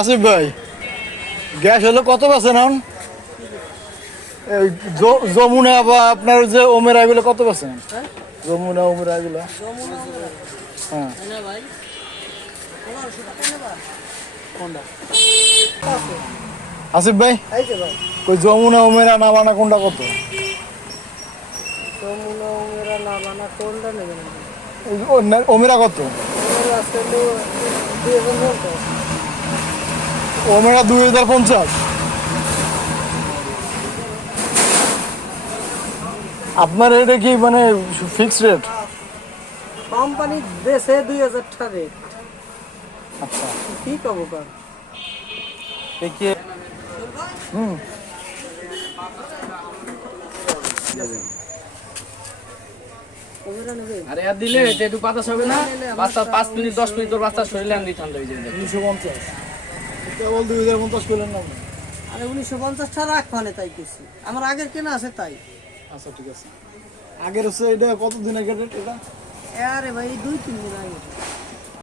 আসিফ ভাই গ্যাস হলো কত পার্সেন্ট এখন? এই যমুনা বা আপনার যে ওমেরা এগুলো কত পার্সেন্ট? যমুনা ওমেরা এগুলো হ্যাঁ আসিফ ভাই ওই যমুনা ওমেরা নামানা কোনটা কত? ওমেরা কত? ওমেরা 2050। আপনার এটা কি মানে ফিক্সড রেট? কোম্পানি দেশে 2000 টাকা রেট। আচ্ছা কি কব কার দেখি হুম আরে আর দিলে এটা একটু বাতাস হবে না? বাতাস 5 মিনিট 10 মিনিট তোর বাতাস শরীরে আনলি ঠান্ডা হয়ে যাবে। 250 কেবল 2050 করলেন না? আরে 1950 টাকা রাখবানে তাই কিছু আমার আগের কেনা আছে তাই। আচ্ছা ঠিক আছে। আগের হচ্ছে এটা কত দিন আগে এটা? আরে ভাই 2-3 দিন আগে।